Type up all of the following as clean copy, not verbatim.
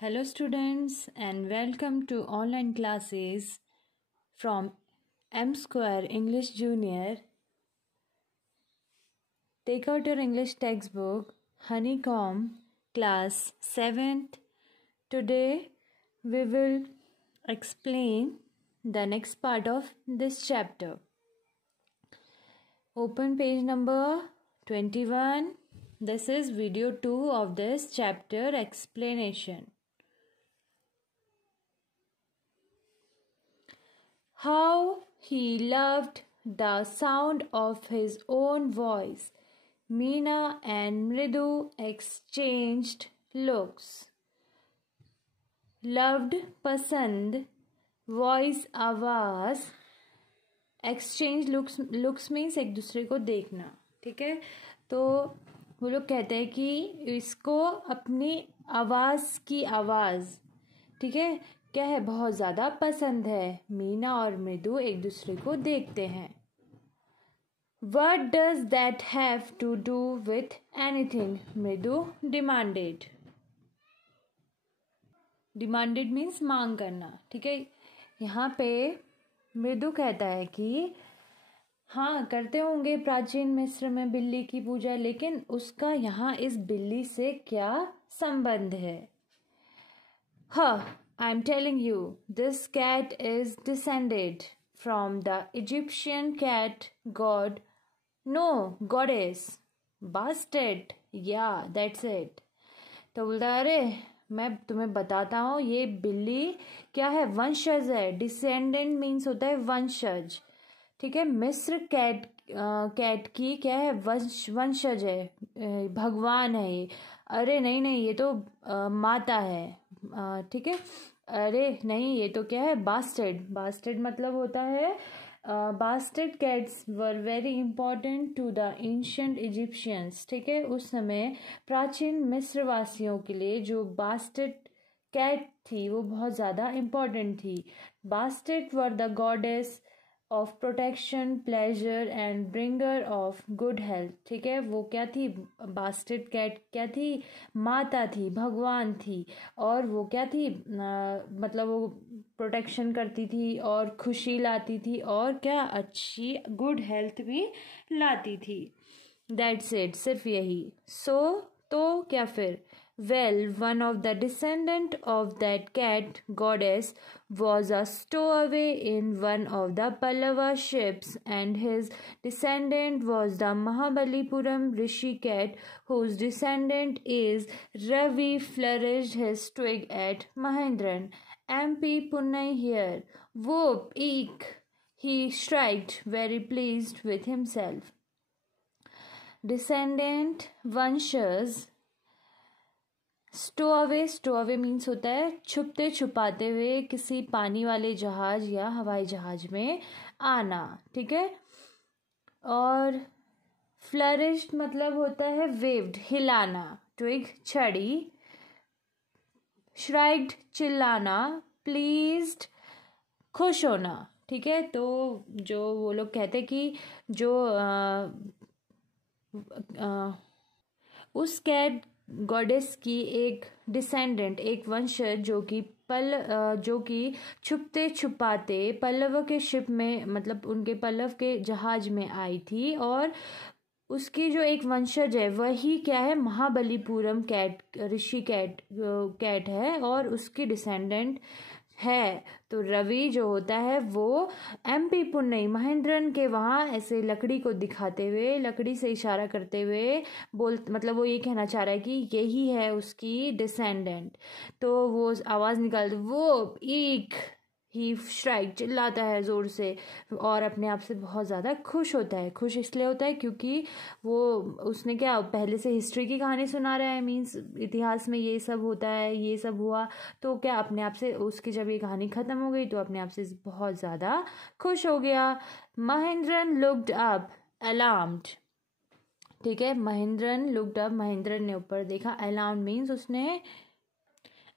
Hello students and welcome to online classes from M Square English Junior. Take out your English textbook Honeycomb class 7th. Today we will explain the next part of this chapter. Open page number 21. This is video 2 of this chapter explanation. How he loved the sound of his own voice. Meena and Mridu exchanged looks. Loved, पसंद, voice आवाज़, exchange looks means एक दूसरे को देखना. ठीक है, तो वो लोग कहते हैं कि इसको अपनी आवाज़ की आवाज़, ठीक है, क्या है, बहुत ज़्यादा पसंद है. मीना और मृदु एक दूसरे को देखते हैं. What does that have to do with anything? मृदु demanded. Demanded means मांग करना. ठीक है, यहाँ पे मृदु कहता है कि हाँ, करते होंगे प्राचीन मिस्र में बिल्ली की पूजा, लेकिन उसका यहाँ इस बिल्ली से क्या संबंध है. हाँ, I'm telling you, this cat is descended from the Egyptian cat god, no, goddess, Bastet. Yeah, that's it. तो बोलता है, अरे मैं तुम्हें बताता हूँ, ये बिल्ली क्या है, वंशज है. डिसेंडेंट मीन्स होता है वंशज. ठीक है, मिस्र कैट की क्या है, वंशज है, भगवान है ये. अरे नहीं, ये तो माता है. ठीक है, अरे नहीं, ये तो क्या है, बास्टेड मतलब होता है, Bastet cats were very important to the ancient Egyptians. ठीक है, उस समय प्राचीन मिस्र वासियों के लिए जो बास्टेड कैट थी वो बहुत ज़्यादा इम्पॉर्टेंट थी. Bastard were the goddess of protection, pleasure and bringer of good health. ठीक है, वो क्या थी, बास्टेड कैट क्या थी, माता थी, भगवान थी. और वो क्या थी, मतलब वो प्रोटेक्शन करती थी और खुशी लाती थी और क्या, अच्छी गुड हेल्थ भी लाती थी. दैट्स इट, सिर्फ यही. तो क्या फिर, well, one of the descendant of that cat goddess was a stowaway in one of the Pallava ships, and his descendant was the Mahabalipuram Rishi cat, whose descendant is Ravi flourished his twig at Mahendran. MP Punnai here. Whoop, eek! He shrieked, very pleased with himself. Descendant, वंशज. स्टोअवे means होता है छुपते छुपाते हुए किसी पानी वाले जहाज या हवाई जहाज में आना. ठीक है, और फ्लरिश्ड मतलब होता है वेव्ड, हिलाना. ट्विग छड़ी. श्राइक्ड चिल्लाना. प्लीज्ड खुश होना. ठीक है, तो जो वो लोग कहते कि जो उस कैट गॉडेस की एक डिसेंडेंट, एक वंशज जो कि छुपते छुपाते पल्लव के शिप में, मतलब उनके पल्लव के जहाज में आई थी, और उसकी जो एक वंशज है वही क्या है, महाबलीपुरम कैट, ऋषि कैट है और उसकी डिसेंडेंट है. तो रवि जो होता है वो MP पुन्नई, महेंद्रन के वहाँ ऐसे लकड़ी को दिखाते हुए, लकड़ी से इशारा करते हुए मतलब वो ये कहना चाह रहा है कि यही है उसकी डिसेंडेंट. तो वो आवाज़ निकालते, वो ईक, ही श्राइक, चिल्लाता है ज़ोर से और अपने आप से बहुत ज़्यादा खुश होता है. खुश इसलिए होता है क्योंकि वो उसने क्या, पहले से हिस्ट्री की कहानी सुना रहा है, मीन्स इतिहास में ये सब होता है, ये सब हुआ, तो क्या अपने आप से उसकी जब ये कहानी ख़त्म हो गई तो अपने आप से बहुत ज़्यादा खुश हो गया. Mahendran looked up alarmed. ठीक है, महेंद्रन लुक्ड अप, महेंद्रन ने ऊपर देखा. अलार्म्ड मीन्स उसने,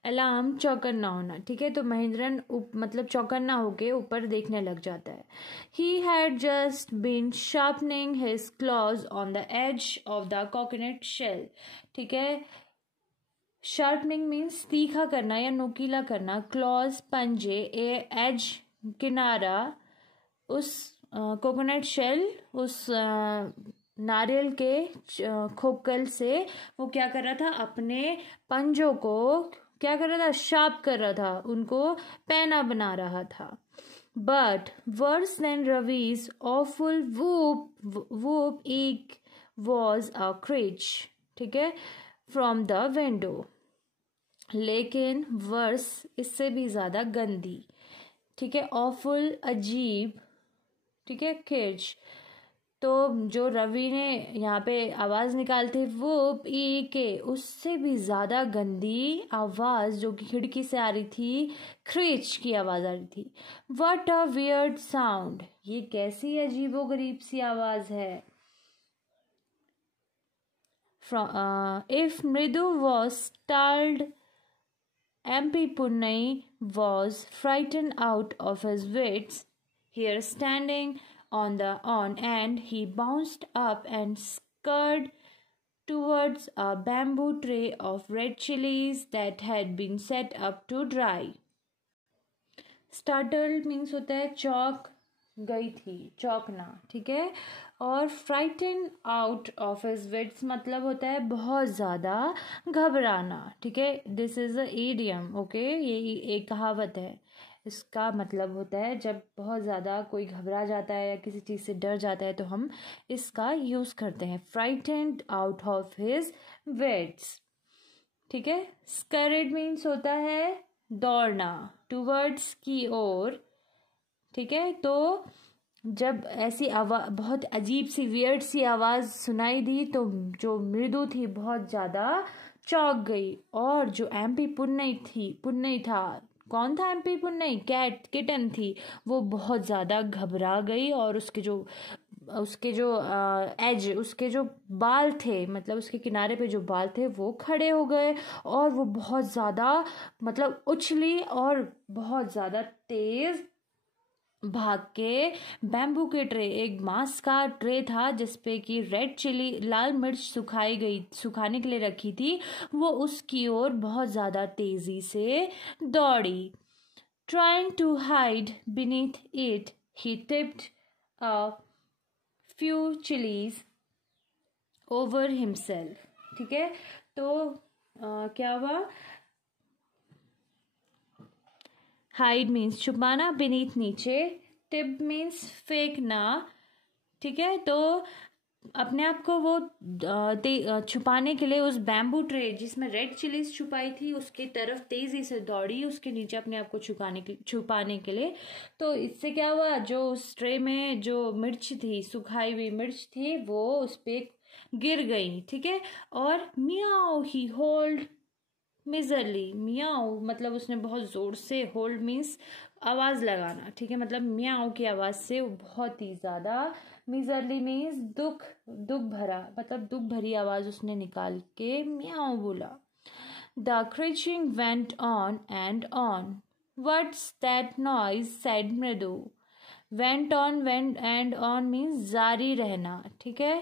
अलार्म चौकन्ना होना. ठीक है, तो महेंद्रन मतलब चौकन्ना होके ऊपर देखने लग जाता है. He had just been sharpening his claws on the edge of the coconut shell. ठीक है, शार्पनिंग मीन्स तीखा करना या नुकीला करना, क्लॉज पंजे, एज किनारा, उस कोकोनट शेल, उस नारियल के खोखल से वो क्या कर रहा था, अपने पंजों को क्या कर रहा था, शार्प कर रहा था, उनको पैना बना रहा था. But worse than Ravi's awful whoop एक was a screech, ठीक है, from the window. लेकिन वर्स इससे भी ज़्यादा गंदी, ठीक है, awful अजीब, ठीक है, क्रिच. तो जो रवि ने यहाँ पे आवाज़ निकालते वो ई के, उससे भी ज़्यादा गंदी आवाज़ जो कि खिड़की से आ रही थी, क्रीच की आवाज़ आ रही थी. व्हाट अ वियर्ड साउंड, ये कैसी अजीबोगरीब सी आवाज़ है. इफ मृदु was स्टार्ल्ड, MP Punnai was frightened out of his wits here standing on and he bounced up and scurried towards a bamboo tray of red chilies that had been set up to dry. Startled means होता है चौंक गई थी, चौंकना, ठीक है. और frightened out of his wits मतलब होता है बहुत ज़्यादा घबराना, ठीक है. This is a idiom, okay, ये एक कहावत है. इसका मतलब होता है जब बहुत ज़्यादा कोई घबरा जाता है या किसी चीज़ से डर जाता है तो हम इसका यूज़ करते हैं. Frightened out of his wits, ठीक है. स्कर्रिड मीन्स होता है दौड़ना, टूवर्ड्स की ओर, ठीक है. तो जब ऐसी आवाज़, बहुत अजीब सी वियर्ड सी आवाज़ सुनाई दी तो जो मृदु थी बहुत ज़्यादा चौंक गई. और जो MP पुन्नई था, कौन था MP पुन्नई, किटन थी, वो बहुत ज़्यादा घबरा गई. और उसके जो एज, उसके जो बाल थे, मतलब उसके किनारे पे जो बाल थे वो खड़े हो गए. और वो बहुत ज़्यादा मतलब उछली और बहुत ज़्यादा तेज़ भाग के बैम्बू के ट्रे, एक बांस का ट्रे था जिसपे कि रेड चिली, लाल मिर्च सुखाने के लिए रखी थी, वो उसकी ओर बहुत ज़्यादा तेज़ी से दौड़ी. Trying to hide beneath it, he tipped a few chilies over himself, ठीक है. तो क्या हुआ, हाइड मीन्स छुपाना, beneath नीचे, टिप मीन्स फेंकना, ठीक है. तो अपने आप को वो छुपाने के लिए उस बैम्बू ट्रे जिसमें रेड चिलीज छुपाई थी उसकी तरफ तेजी से दौड़ी, उसके नीचे अपने आप को छुपाने के लिए. तो इससे क्या हुआ, जो उस ट्रे में जो मिर्च थी, सुखाई हुई मिर्च थी, वो उस पे गिर गई, ठीक है. और मियाओ ही होल्ड मिजरली, मियाओ मतलब उसने बहुत ज़ोर से, होल्ड मीन्स आवाज़ लगाना, ठीक है, मतलब मियाओ की आवाज़ से बहुत ही ज़्यादा, मिजरली मीन्स दुख भरा, मतलब दुख भरी आवाज़ उसने निकाल के मियाओ बोला. The creaking went on and on. What's that noise said Mridu. Went and on means जारी रहना, ठीक है.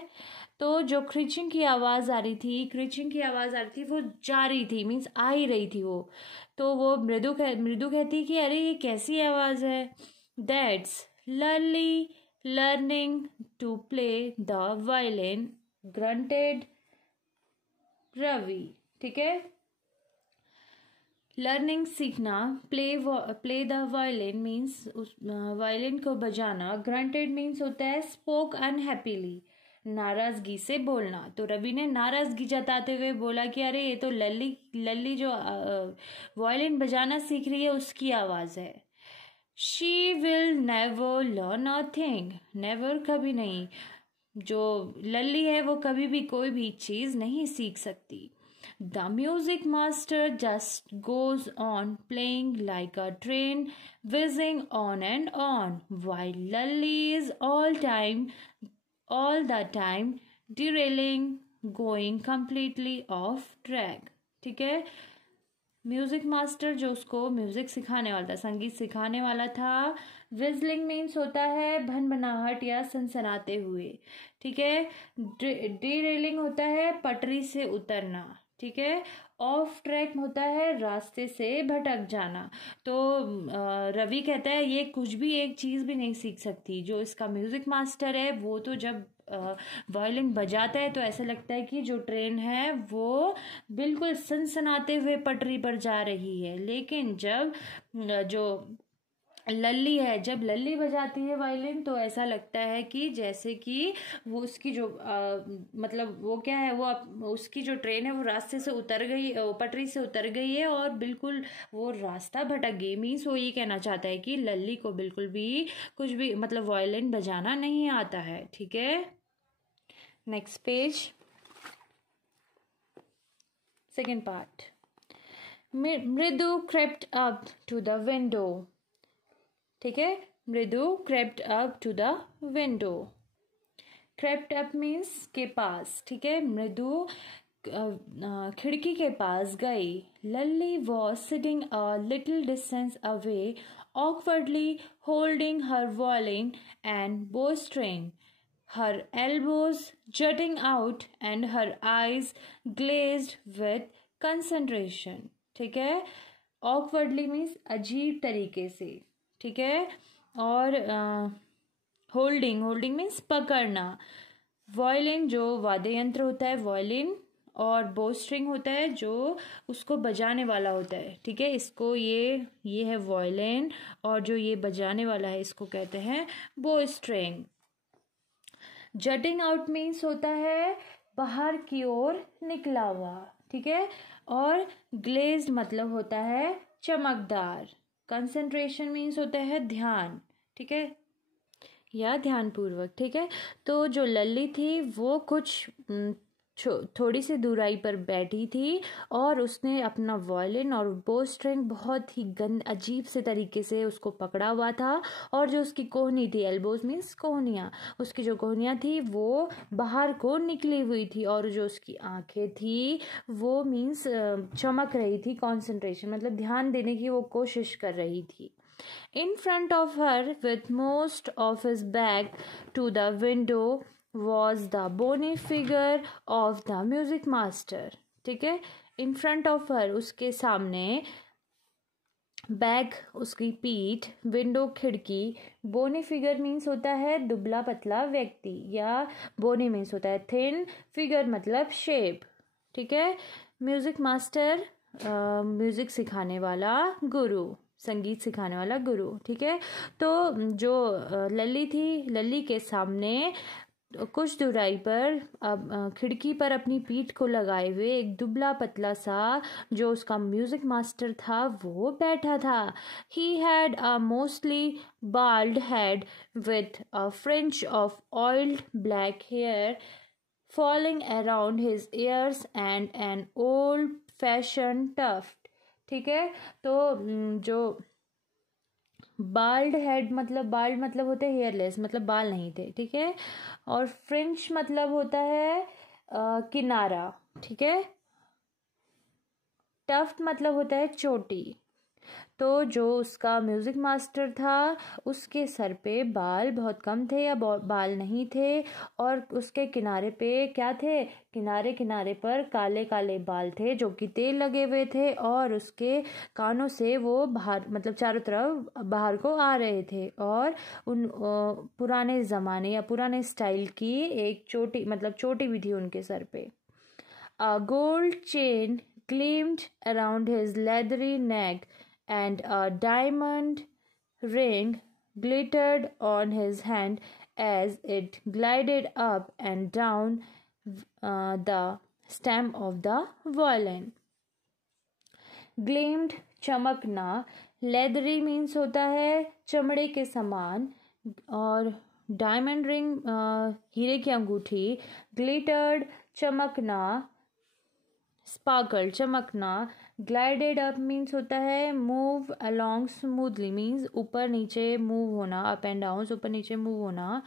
तो जो क्रिचिंग की आवाज़ आ रही थी वो जारी थी, मीन्स आ ही रही थी वो. तो वो मृदु कहती कि अरे ये कैसी आवाज़ है. That's Lalli learning to play the violin, grunted Ravi, ठीक है. लर्निंग सीखना, play the violin means violin को बजाना. ग्रंटेड मीन्स होता है स्पोक अनहैप्पीली, नाराजगी से बोलना. तो रवि ने नाराजगी जताते हुए बोला कि अरे ये तो लल्ली जो वायलिन बजाना सीख रही है उसकी आवाज़ है. She will never learn a thing, never कभी नहीं, जो लल्ली है वो कभी भी कोई भी चीज़ नहीं सीख सकती. The music master just goes on playing like a train whizzing on and on, while Lully is all the time derailing, going completely off track, ठीक है. म्यूजिक मास्टर जो उसको म्यूजिक सिखाने वाला था, संगीत सिखाने वाला था. विजलिंग मीन्स होता है भनभनाहट या सनसनाते हुए, ठीक है. डीरेलिंग होता है पटरी से उतरना, ठीक है। ऑफ ट्रैक होता है रास्ते से भटक जाना। तो रवि कहता है ये कुछ भी एक चीज़ भी नहीं सीख सकती। जो इसका म्यूज़िक मास्टर है वो तो जब वायलिन बजाता है तो ऐसा लगता है कि जो ट्रेन है वो बिल्कुल सनसनाते हुए पटरी पर जा रही है। लेकिन जब जो लल्ली है, जब लल्ली बजाती है वायलिन तो ऐसा लगता है कि जैसे कि वो उसकी जो मतलब वो क्या है, वो उसकी जो ट्रेन है वो रास्ते से उतर गई, पटरी से उतर गई है और बिल्कुल वो रास्ता भटक गई। मीन्स वो ये कहना चाहता है कि लल्ली को बिल्कुल भी कुछ भी मतलब वायलिन बजाना नहीं आता है। ठीक है, नेक्स्ट पेज, सेकेंड पार्ट। मृदु crept up to the window। ठीक है, मृदु crept up to the window। crept up means के पास। ठीक है, मृदु खिड़की के पास गई। लल्ली was sitting a little distance away, awkwardly holding her violin and bowstring, her elbows jutting out and her eyes glazed with concentration। ठीक है, awkwardly means अजीब तरीके से। ठीक है, और होल्डिंग मीन्स पकड़ना। वायलिन जो वाद्य यंत्र होता है वायलिन, और बो स्ट्रिंग होता है जो उसको बजाने वाला होता है। ठीक है, इसको ये है वायलिन और जो ये बजाने वाला है इसको कहते हैं बो स्ट्रिंग। जटिंग आउट मीन्स होता है बाहर की ओर निकला हुआ। ठीक है, और ग्लेज्ड मतलब होता है चमकदार। कंसंट्रेशन मीन्स होता है ध्यान। ठीक है, या ध्यानपूर्वक। ठीक है, तो जो लल्ली थी वो कुछ थोड़ी सी दूराई पर बैठी थी और उसने अपना वायलिन और बो स्ट्रिंग बहुत ही अजीब से तरीके से उसको पकड़ा हुआ था। और जो उसकी कोहनी थी, एल्बोज मीन्स कोहनियाँ, उसकी जो कोहनियाँ थी वो बाहर को निकली हुई थी। और जो उसकी आंखें थी वो मीन्स चमक रही थी। कॉन्सेंट्रेशन मतलब ध्यान देने की वो कोशिश कर रही थी। In front of her, with most of his back to the window, was the bony figure of the music master। ठीक है, in front of her उसके सामने, बैक उसकी पीठ, विंडो खिड़की, बोनी फिगर मीन्स होता है दुबला पतला व्यक्ति, या बोनी मीन्स होता है थिन, फिगर मतलब शेप। ठीक है, म्यूजिक मास्टर म्यूजिक सिखाने वाला गुरु, संगीत सिखाने वाला गुरु। ठीक है, तो जो लल्ली थी, लल्ली के सामने कुछ दूराई पर खिड़की पर अपनी पीठ को लगाए हुए एक दुबला पतला सा जो उसका म्यूजिक मास्टर था वो बैठा था। He had a mostly bald head with a fringe of oiled black hair falling around his ears and an old fashion tuft. ठीक है, तो जो बाल्ड हेड मतलब, बाल्ड मतलब होते हैं हेयरलेस, मतलब बाल नहीं थे। ठीक है, और फ्रिंज मतलब होता है किनारा। ठीक है, टफ्ट मतलब होता है चोटी। तो जो उसका म्यूजिक मास्टर था उसके सर पे बाल बहुत कम थे या बाल नहीं थे, और उसके किनारे पे क्या थे, किनारे किनारे पर काले काले बाल थे जो कि तेल लगे हुए थे, और उसके कानों से वो बाहर मतलब चारों तरफ बाहर को आ रहे थे। और उन पुराने ज़माने या पुराने स्टाइल की एक चोटी मतलब चोटी भी थी उनके सर पे। A gold chain gleamed around his leathery neck, and a diamond ring glittered on his hand as it glided up and down the stem of the violin। Gleamed चमकना, leathery means होता है चमड़े के समान, और diamond ring हीरे की अंगूठी, glittered चमकना, स्पार्कल चमकना, ग्लाइडेड अप मीन्स होता है मूव अलोंग स्मूथली, मीन्स ऊपर नीचे मूव होना, अप एंड डाउन ऊपर नीचे मूव होना।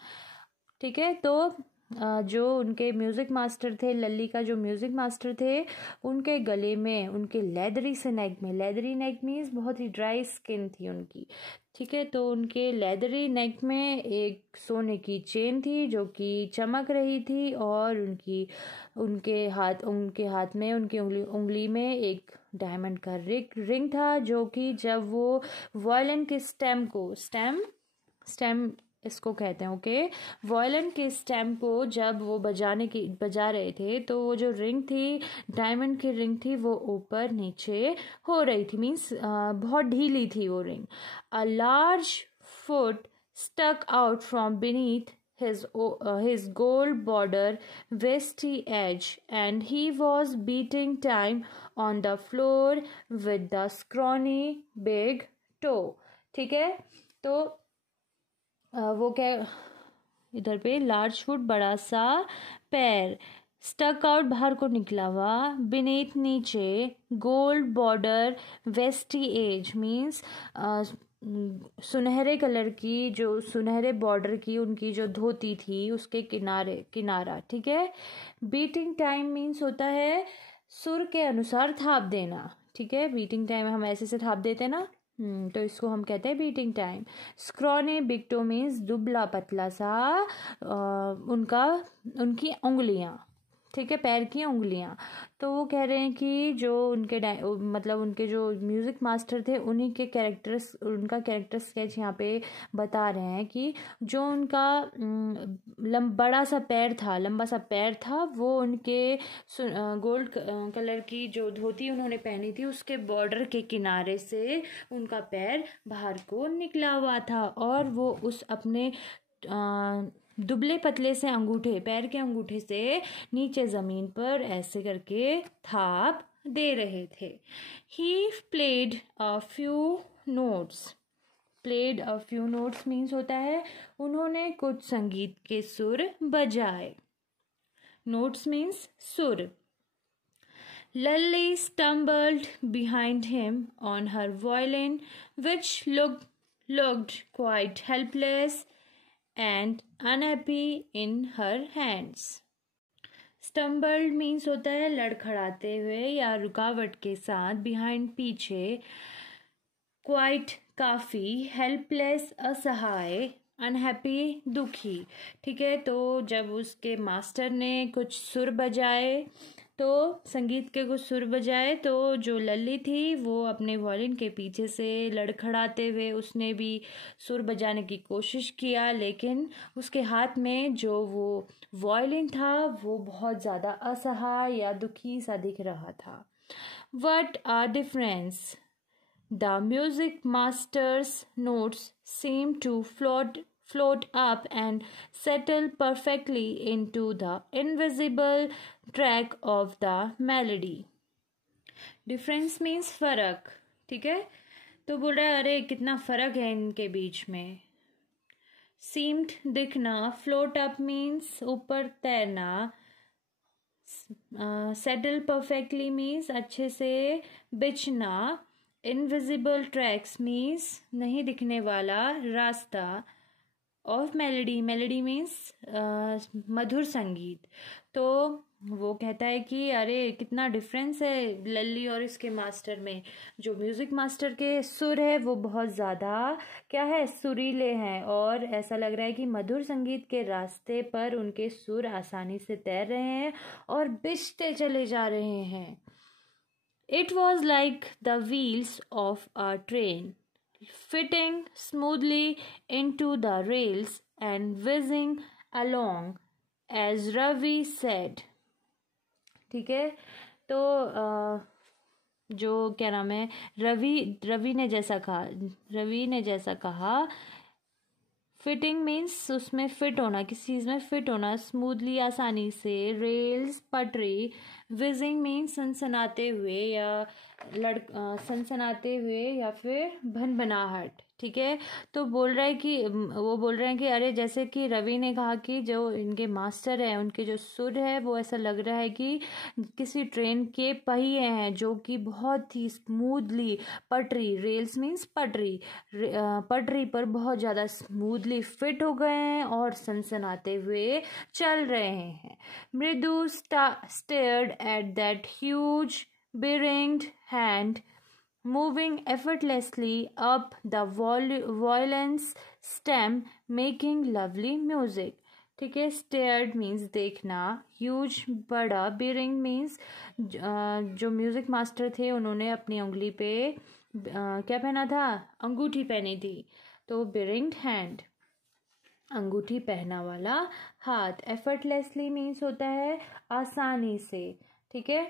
ठीक है, तो जो उनके म्यूज़िक मास्टर थे, लल्ली का जो म्यूज़िक मास्टर थे, उनके गले में, उनके लेदरी से नेक में, लेदरी नेक मीन्स बहुत ही ड्राई स्किन थी उनकी, ठीक है, तो उनके लेदरी नेक में एक सोने की चेन थी जो कि चमक रही थी, और उनके हाथ में, उनकी उंगली में एक डायमंड का रिंग था, जो कि जब वो वायलिन के स्टेम इसको कहते हैं, ओके, वायलिन के स्टेम को जब वो बजा रहे थे, तो वो जो रिंग थी, डायमंड की रिंग थी, वो ऊपर नीचे हो रही थी, मीन्स बहुत ढीली थी वो ring. A large foot stuck out from beneath his gold border vesty edge, and he was beating time on the floor with the scrawny big toe, ठीक है, तो वो क्या, इधर पे लार्ज फुट, बड़ा सा पैर, स्टक आउट, बाहर को निकला हुआ, बीनीथ नीचे, गोल्ड बॉर्डर, वेस्टी एज मीन्स सुनहरे कलर की, जो सुनहरे बॉर्डर की उनकी जो धोती थी, उसके किनारा, ठीक है। बीटिंग टाइम मीन्स होता है सुर के अनुसार थाप देना, ठीक है, बीटिंग टाइम हम ऐसे से थाप देते हैं ना, तो इसको हम कहते हैं beating time. Scrawny big toe means दुबला पतला सा, उनकी उंगलियां, ठीक है, पैर की उंगलियां। तो वो कह रहे हैं कि जो उनके जो म्यूज़िक मास्टर थे, उनका कैरेक्टर स्केच यहाँ पे बता रहे हैं कि जो उनका लंबा सा पैर था, वो उनके गोल्ड कलर की जो धोती उन्होंने पहनी थी, उसके बॉर्डर के किनारे से उनका पैर बाहर को निकला हुआ था, और वो उस अपने दुबले पतले से पैर के अंगूठे से नीचे ज़मीन पर ऐसे करके थाप दे रहे थे। He played a few notes means होता है उन्होंने कुछ संगीत के सुर बजाए। Notes मीन्स सुर। Lally stumbled behind him on her violin, which looked quite helpless and unhappy in her hands. Stumbled means होता है लड़खड़ाते हुए या रुकावट के साथ, behind पीछे, quite काफ़ी, helpless असहाय, unhappy दुखी, ठीक है। तो जब उसके मास्टर ने कुछ सुर बजाए, तो संगीत के कुछ सुर बजाए, तो जो लल्ली थी वो अपने वायलिन के पीछे से लड़खड़ाते हुए उसने भी सुर बजाने की कोशिश किया, लेकिन उसके हाथ में जो वो वायलिन था वो बहुत ज़्यादा असहाय या दुखी सा दिख रहा था। What a difference! The music master's notes seemed to float up and settle perfectly into the invisible track of the melody. Difference means फर्क, ठीक है। तो बोल रहा है अरे कितना फर्क है इनके बीच में। Seemed दिखना, float up means ऊपर तैरना, settle perfectly means अच्छे से बिछना, invisible tracks means नहीं दिखने वाला रास्ता, ऑफ मेलोडी मीन्स मधुर संगीत। तो वो कहता है कि अरे कितना डिफरेंस है लल्ली और इसके मास्टर में। जो म्यूज़िक मास्टर के सुर है वो बहुत ज़्यादा क्या है, सुरीले हैं, और ऐसा लग रहा है कि मधुर संगीत के रास्ते पर उनके सुर आसानी से तैर रहे हैं और बिछते चले जा रहे हैं। It was like the wheels of a train, fitting smoothly into the rails and whizzing along, as Ravi said. ठीक है, तो जो क्या नाम है, रवि ने जैसा कहा, फिटिंग मीन्स उसमें फिट होना, किसी चीज़ में फिट होना, स्मूथली आसानी से, रेल्स पटरी, विजिंग मीन्स सनसनाते हुए या सनसनाते हुए या फिर भनभनाहट, ठीक है। तो बोल रहा है कि वो बोल रहे हैं कि अरे जैसे कि रवि ने कहा कि जो इनके मास्टर हैं उनके जो सुर है वो ऐसा लग रहा है कि किसी ट्रेन के पहिए हैं जो कि बहुत ही स्मूथली पटरी, रेल्स मीन्स पटरी, पटरी पर बहुत ज़्यादा स्मूथली फिट हो गए हैं और सनसनाते हुए चल रहे हैं। मृदु stared at that huge beringed hand moving effortlessly up the violence stem making lovely music, ठीक है। स्टेयर्ड मीन्स देखना, ह्यूज बड़ा, बेरिंग मीन्स जो म्यूजिक मास्टर थे उन्होंने अपनी उंगली पे क्या पहना था, अंगूठी पहनी थी, तो बेरिंग्ड हैंड अंगूठी पहना वाला हाथ। एफर्टलेसली मीन्स होता है आसानी से, ठीक है।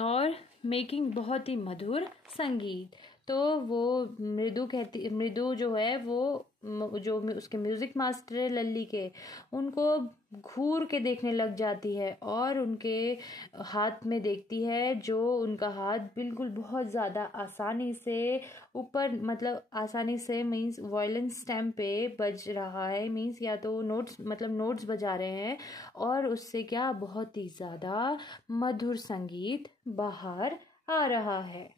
और मेकिंग बहुत ही मधुर संगीत। तो वो मृदु जो है वो जो उसके म्यूजिक मास्टर है लल्ली के, उनको घूर के देखने लग जाती है और उनके हाथ में देखती है जो उनका हाथ बिल्कुल बहुत ज़्यादा आसानी से ऊपर, मतलब आसानी से मीन्स वायलिन स्टेम पे बज रहा है, मीन्स या तो नोट्स, मतलब नोट्स बजा रहे हैं और उससे क्या बहुत ही ज़्यादा मधुर संगीत बाहर आ रहा है।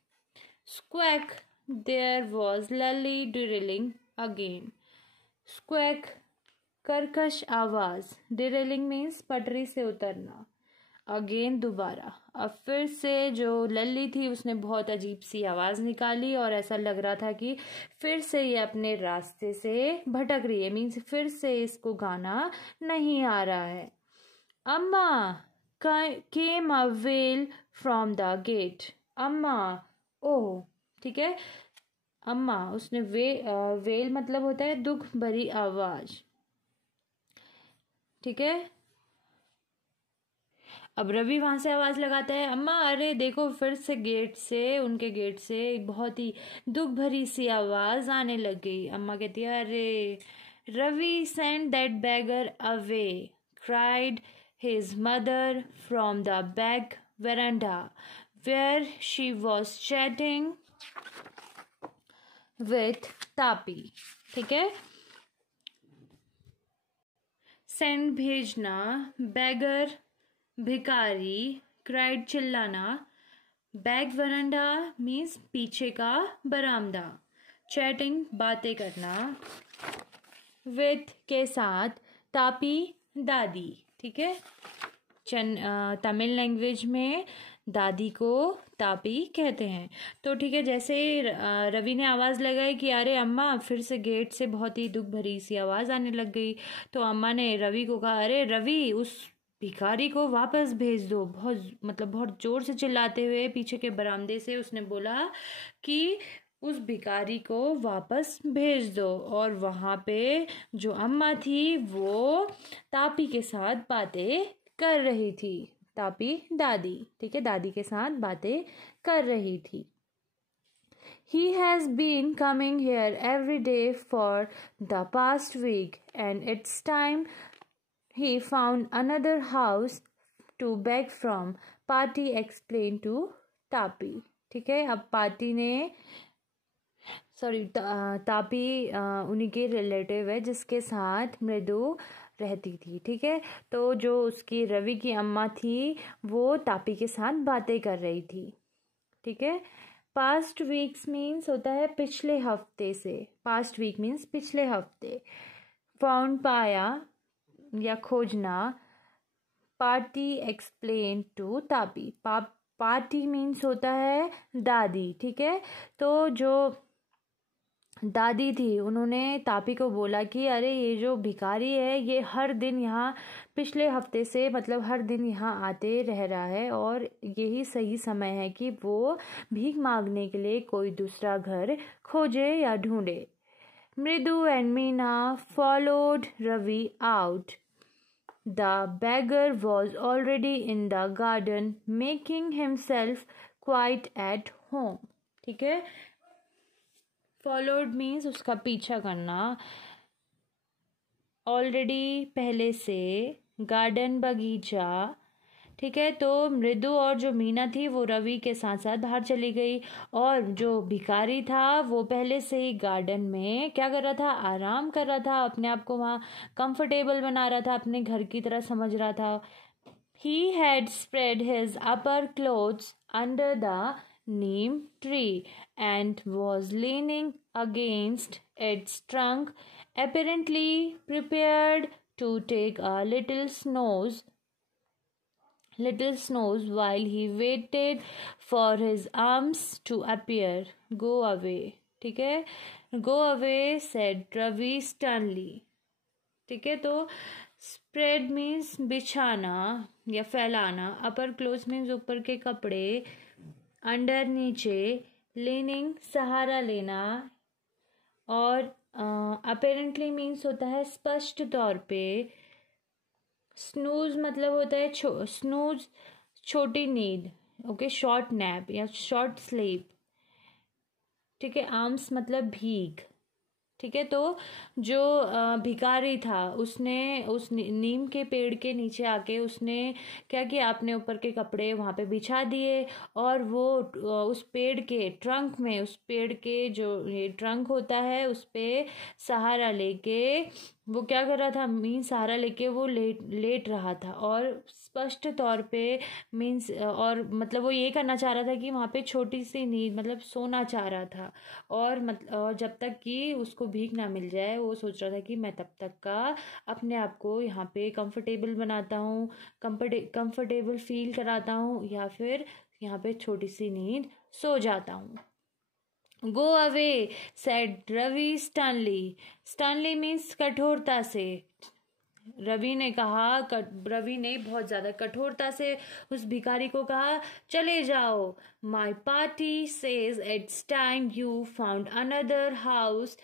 स्क्वैक, there was Lali drilling again. स्क्वैक, कर्कश आवाज, डिरेलिंग मीन्स पटरी से उतरना, अगेन दोबारा। अब फिर से जो लल्ली थी उसने बहुत अजीब सी आवाज निकाली और ऐसा लग रहा था कि फिर से ये अपने रास्ते से भटक रही है, मीन्स फिर से इसको गाना नहीं आ रहा है। अम्मा came a wail from the gate। अम्मा, ओह, ठीक है। अम्मा, उसने वेल मतलब होता है दुख भरी आवाज, ठीक है। अब रवि वहां से आवाज लगाता है, अम्मा अरे देखो फिर से गेट से, उनके गेट से बहुत ही दुख भरी सी आवाज आने लग गई। अम्मा कहती है अरे, Ravi send that beggar away, cried his mother from the back veranda where she was chatting with Tapi, ठीक है। सेंड भेजना, बैगर भिकारी, क्राइड चिल्लाना, बैक वरांडा मीन्स पीछे का बरामदा, चैटिंग बातें करना, विथ के साथ, तापी दादी, ठीक है। तमिल लैंग्वेज में दादी को तापी कहते हैं। तो ठीक है, जैसे रवि ने आवाज़ लगाई कि अरे अम्मा, फिर से गेट से बहुत ही दुख भरी सी आवाज़ आने लग गई, तो अम्मा ने रवि को कहा अरे रवि, उस भिखारी को वापस भेज दो। बहुत जोर से चिल्लाते हुए पीछे के बरामदे से उसने बोला कि उस भिखारी को वापस भेज दो। और वहाँ पे जो अम्मा थी वो तापी के साथ बातें कर रही थी, तापी दादी, ठीक है, दादी के साथ बातें कर रही थी। He has been coming here every day for the past week and it's time he found another house to beg from, party explained to Tapi, ठीक है। अब पार्टी ने तापी उन्हीं के रिलेटिव है जिसके साथ मृदु रहती थी, ठीक है। तो जो उसकी रवि की अम्मा थी वो तापी के साथ बातें कर रही थी, ठीक है। पास्ट वीक्स मीन्स होता है पिछले हफ्ते से, पास्ट वीक मीन्स पिछले हफ्ते। फाउंड पाया या खोजना, पार्टी एक्सप्लेन टू तापी, पार्टी मीन्स होता है दादी, ठीक है। तो जो दादी थी उन्होंने तापी को बोला कि अरे ये जो भिखारी है ये हर दिन यहाँ, पिछले हफ्ते से मतलब हर दिन यहाँ आते रह रहा है और यही सही समय है कि वो भीख मांगने के लिए कोई दूसरा घर खोजे या ढूंढे। Mridu and Meena followed Ravi out. The beggar was already in the garden making himself quite at home, ठीक है। फॉलोड मीन्स उसका पीछा करना, ऑलरेडी पहले से, गार्डन बगीचा, ठीक है। तो मृदु और जो मीना थी वो रवि के साथ साथ बाहर चली गई, और जो भिखारी था वो पहले से ही गार्डन में क्या कर रहा था, आराम कर रहा था, अपने आप को वहाँ कंफर्टेबल बना रहा था, अपने घर की तरह समझ रहा था। He had spread his upper clothes under the neem tree and was leaning against its trunk, apparently prepared to take a little snooze while he waited for his arms to appear. Go away. ठीक है, go away said Ravi sternly. ठीक है। तो spread means बिछाना या फैलाना, अपर cloth means ऊपर के कपड़े, अंडर नीचे, लीनिंग सहारा लेना, और अपेरेंटली मीन्स होता है स्पष्ट तौर पे। स्नूज मतलब होता है स्नूज छोटी नींद, ओके, शॉर्ट नैप या शॉर्ट स्लीप। ठीक है। आर्म्स मतलब भीख। ठीक है। तो जो भिखारी था उसने उस नीम के पेड़ के नीचे आके उसने क्या किया, अपने ऊपर के कपड़े वहाँ पे बिछा दिए, और वो उस पेड़ के ट्रंक में, उस पेड़ के जो ये ट्रंक होता है उस पे सहारा लेके वो क्या कर रहा था, मीन्स सहारा लेके वो लेट रहा था, और स्पष्ट तौर पे मीन्स और मतलब वो ये करना चाह रहा था कि वहाँ पे छोटी सी नींद मतलब सोना चाह रहा था, और मतलब जब तक कि उसको भीख ना मिल जाए वो सोच रहा था कि मैं तब तक का अपने आप को यहाँ पे कंफर्टेबल बनाता हूँ, कंफर्टेबल फील कराता हूँ, या फिर यहाँ पे छोटी सी नींद सो जाता हूँ। Go away said Ravi sternly. Sternly means कठोरता से। रवि ने बहुत ज़्यादा कठोरता से उस भिखारी को कहा, चले जाओ। My Paati says it's time you found another house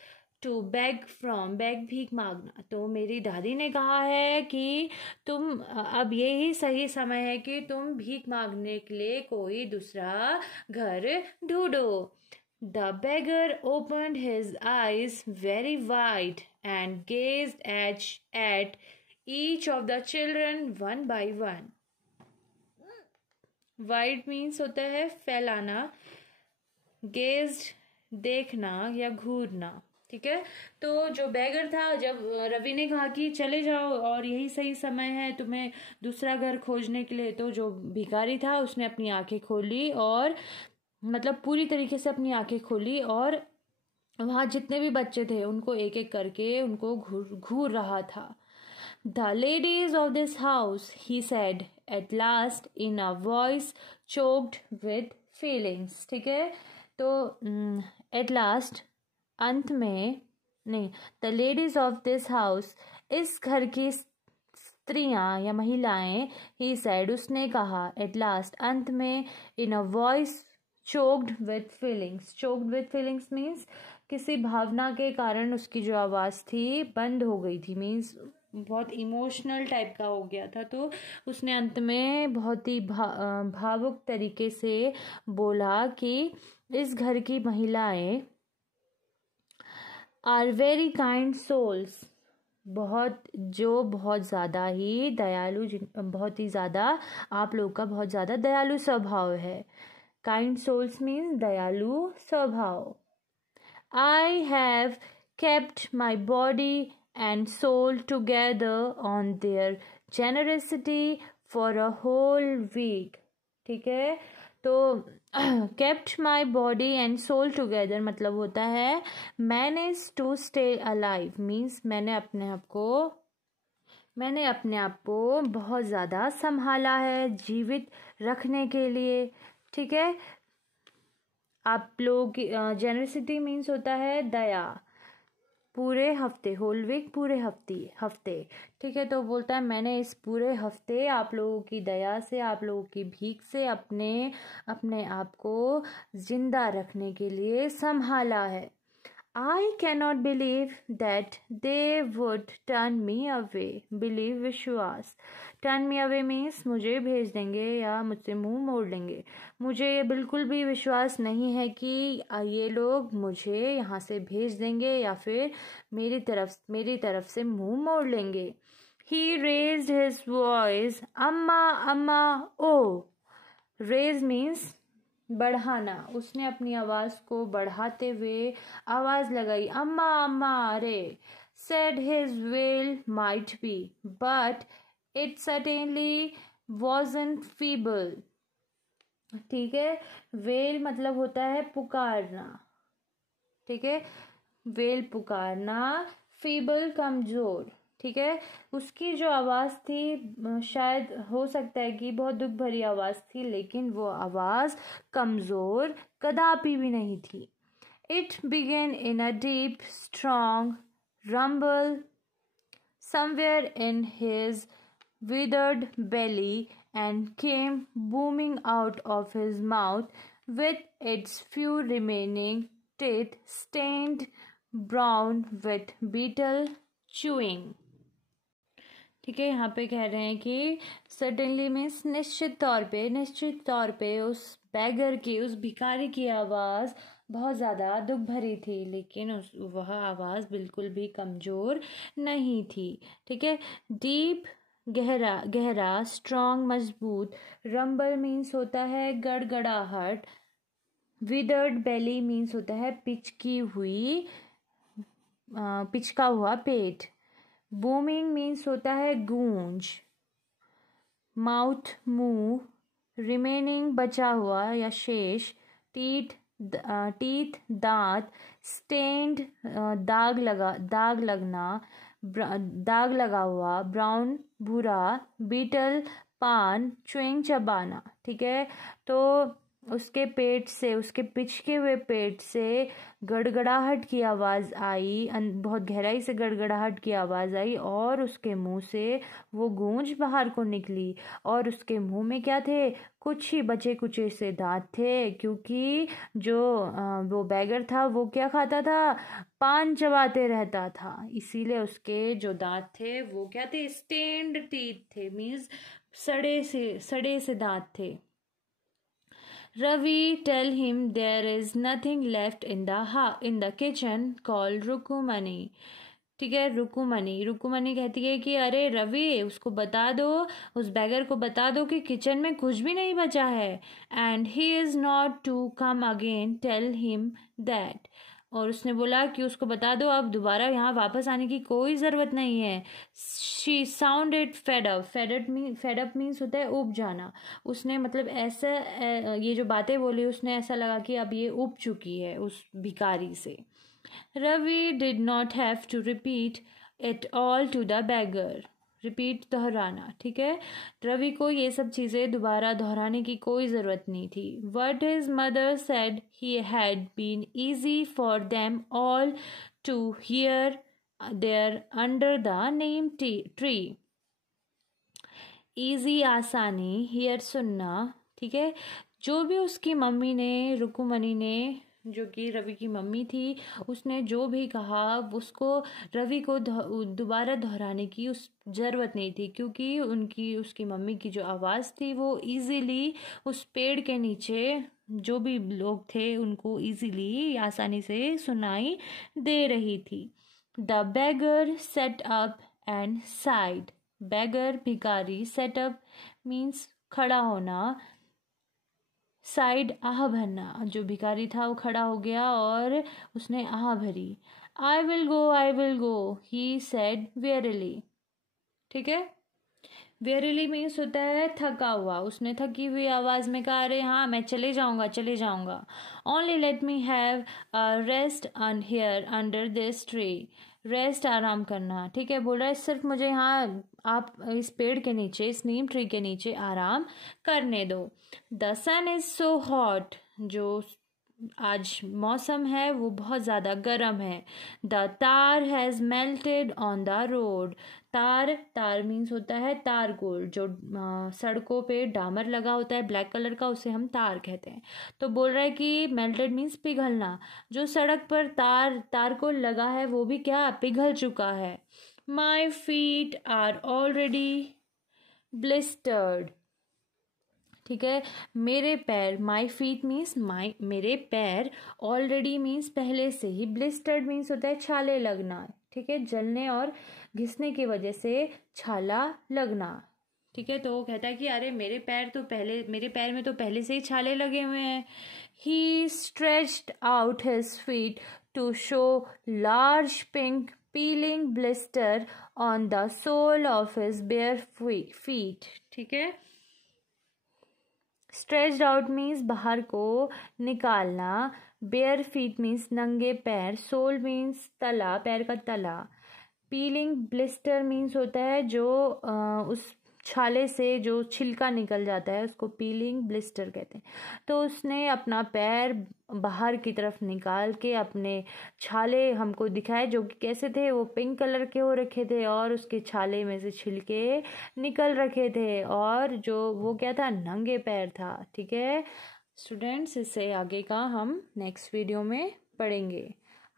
to beg from. Beg भीख मांगना। तो मेरी दादी ने कहा है कि तुम अब यही सही समय है कि तुम भीख मांगने के लिए कोई दूसरा घर ढूंढो। The beggar opened his eyes very wide and gazed at each of the children one by one. Wide means होता है फैलाना, gazed देखना या घूरना। ठीक है। तो जो बैगर था, जब रवि ने कहा कि चले जाओ और यही सही समय है तुम्हें दूसरा घर खोजने के लिए, तो जो भिखारी था उसने अपनी आंखें खोली, और मतलब पूरी तरीके से अपनी आंखें खोली, और वहाँ जितने भी बच्चे थे उनको एक एक करके उनको घूर रहा था। The ladies of this house, he said at last in a voice choked with feelings. ठीक है। तो एट लास्ट अंत में, नहीं, the ladies of this house, इस घर की स्त्रियां या महिलाएं, ही सेड उसने कहा, एट लास्ट अंत में, in a voice choked with feelings. Choked with feelings means किसी भावना के कारण उसकी जो आवाज़ थी बंद हो गई थी, मीन्स बहुत इमोशनल टाइप का हो गया था। तो उसने अंत में बहुत ही भावुक तरीके से बोला कि इस घर की महिलाएं आर वेरी काइंड सोल्स, बहुत ज़्यादा ही दयालु, बहुत ही ज़्यादा आप लोग का बहुत ज़्यादा दयालु स्वभाव है। काइंड सोल्स मीन्स दयालु स्वभाव। I have kept my body and soul together on their generosity for a whole week. ठीक है। तो kept my body and soul together मतलब होता है manage to stay alive, means मैंने अपने आप को बहुत ज़्यादा संभाला है जीवित रखने के लिए। ठीक है। आप लोग जेनरसिटी मीन्स होता है दया। पूरे हफ्ते, होल वीक पूरे हफ्ते। ठीक है। तो बोलता है मैंने इस पूरे हफ्ते आप लोगों की दया से, आप लोगों की भीख से अपने आप को जिंदा रखने के लिए संभाला है। I cannot believe that they would turn me away. Believe विश्वास। Turn me away means मुझे भेज देंगे या मुझसे मुंह मोड़ लेंगे। मुझे ये बिल्कुल भी विश्वास नहीं है कि ये लोग मुझे यहाँ से भेज देंगे या फिर मेरी तरफ से मुंह मोड़ लेंगे। He raised his voice, अम्मा अम्मा ओ. Raise means बढ़ाना. उसने अपनी आवाज को बढ़ाते हुए आवाज लगाई, अम्मा अम्मा अरे. Said his wail might be, but it certainly wasn't feeble. ठीक है. वेल मतलब होता है पुकारना. ठीक है. वेल पुकारना. फीबल कमजोर. ठीक है. उसकी जो आवाज थी शायद हो सकता है कि बहुत दुख भरी आवाज थी, लेकिन वो आवाज कमजोर कदापि भी नहीं थी. It began in a deep, strong rumble somewhere in his withered belly and came booming out of his mouth with its few remaining teeth stained brown with beetle chewing. ठीक है. यहाँ पे कह रहे हैं कि सडनली मीन्स निश्चित तौर पे उस बैगर की, उस भिखारी की आवाज बहुत ज़्यादा दुख भरी थी, लेकिन वह आवाज़ बिल्कुल भी कमज़ोर नहीं थी. ठीक है. डीप गहरा स्ट्रॉन्ग मजबूत. रंबल मीन्स होता है गड़गड़ाहट. विदर्ड बेली मीन्स होता है पिचका हुआ पेट. बूमिंग मीन्स होता है गूंज. माउथ मुंह. रिमेनिंग बचा हुआ या शेष. टीथ दांत. स्टेन्ड दाग लगा हुआ. ब्राउन भूरा. बीटल पान. च्युइंग चबाना. ठीक है. तो उसके पेट से, उसके पिचके हुए पेट से गड़गड़ाहट की आवाज़ आई. बहुत गहराई से गड़गड़ाहट की आवाज़ आई और उसके मुंह से वो गूंज बाहर को निकली. और उसके मुंह में क्या थे? कुछ ही बचे कुचे से दांत थे, क्योंकि जो वो बैगर था वो क्या खाता था? पान चबाते रहता था. इसीलिए उसके जो दांत थे वो क्या थे? स्टेन्ड टीथ थे. मीन्स सड़े से दांत थे. Ravi, tell him there is nothing left in the kitchen called Rukumani. ठीक है. रुकुमनी कहती है कि अरे रवि, उसको बता दो, उस बैगर को बता दो कि किचन में कुछ भी नहीं बचा है. And he is not to come again, tell him that. और उसने बोला कि उसको बता दो अब दोबारा यहाँ वापस आने की कोई ज़रूरत नहीं है. She sounded fed up means होता है ऊब जाना. उसने मतलब ऐसा ये जो बातें बोली, उसने ऐसा लगा कि अब ये ऊब चुकी है उस भिखारी से. Ravi did not have to repeat it all to the beggar. Repeat दोहराना. ठीक है. रवि को ये सब चीज़ें दोबारा दोहराने की कोई ज़रूरत नहीं थी. But his mother said he had been easy for them all to hear there under the neem tree. Easy आसानी, हियर सुनना. ठीक है. जो भी उसकी मम्मी ने, रुकुमनी ने, जो कि रवि की मम्मी थी, उसने जो भी कहा उसको रवि को दोबारा दोहराने की उस ज़रूरत नहीं थी, क्योंकि उसकी मम्मी की जो आवाज़ थी वो इजीली उस पेड़ के नीचे जो भी लोग थे उनको इजीली, आसानी से सुनाई दे रही थी. The beggar sat up and sighed. Beggar भिखारी. सेटअप मीन्स खड़ा होना. साइड आह भरना. जो भिखारी था वो खड़ा हो गया और उसने आह भरी. I will go he said wearily. ठीक है. वेयरली मीन्स होता है थका हुआ. उसने थकी हुई आवाज़ में कहा, अरे हाँ मैं चले जाऊंगा. Only let me have rest on here under this tree. Rest आराम करना. ठीक है. बोल रहा है सिर्फ मुझे यहाँ आप इस पेड़ के नीचे, इस नीम ट्री के नीचे आराम करने दो. The sun is so hot. जो आज मौसम है वो बहुत ज़्यादा गर्म है. द तार has melted on the road. तार मीन्स होता है तारकोल. जो सड़कों पे डामर लगा होता है ब्लैक कलर का, उसे हम तार कहते हैं. तो बोल रहा है कि मेल्टेड मीन्स पिघलना. जो सड़क पर तारकोल लगा है वो भी क्या? पिघल चुका है. My feet are already blistered. ठीक है. मेरे पैर. माई फीट मीन्स मेरे पैर. ऑलरेडी मीन्स पहले से ही. ब्लिस्टर्ड मीन्स होता है छाले लगना. ठीक ठीक है, जलने और घिसने की वजह से छाला लगना। ठीक है, तो वो कहता है कि अरे मेरे पैर में तो पहले से ही छाले लगे हुए हैं। He stretched out his feet to show large pink peeling blister on the sole of his bare feet। ठीक है, stretched out means बाहर को निकालना, bare feet means नंगे पैर, sole means तला, पैर का तला, peeling blister means होता है जो उस छाले से जो छिलका निकल जाता है उसको पीलिंग ब्लिस्टर कहते हैं। तो उसने अपना पैर बाहर की तरफ निकाल के अपने छाले हमको दिखाए, जो कि कैसे थे, वो पिंक कलर के हो रखे थे और उसके छाले में से छिलके निकल रखे थे, और जो वो क्या था, नंगे पैर था। ठीक है स्टूडेंट्स, इससे आगे का हम नेक्स्ट वीडियो में पढ़ेंगे।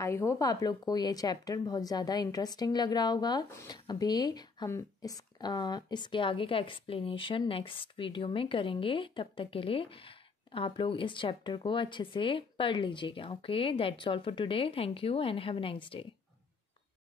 आई होप आप लोग को ये चैप्टर बहुत ज़्यादा इंटरेस्टिंग लग रहा होगा। अभी हम इसके आगे का एक्सप्लेनेशन नेक्स्ट वीडियो में करेंगे। तब तक के लिए आप लोग इस चैप्टर को अच्छे से पढ़ लीजिएगा। Okay, that's all for today. Thank you and have a nice day.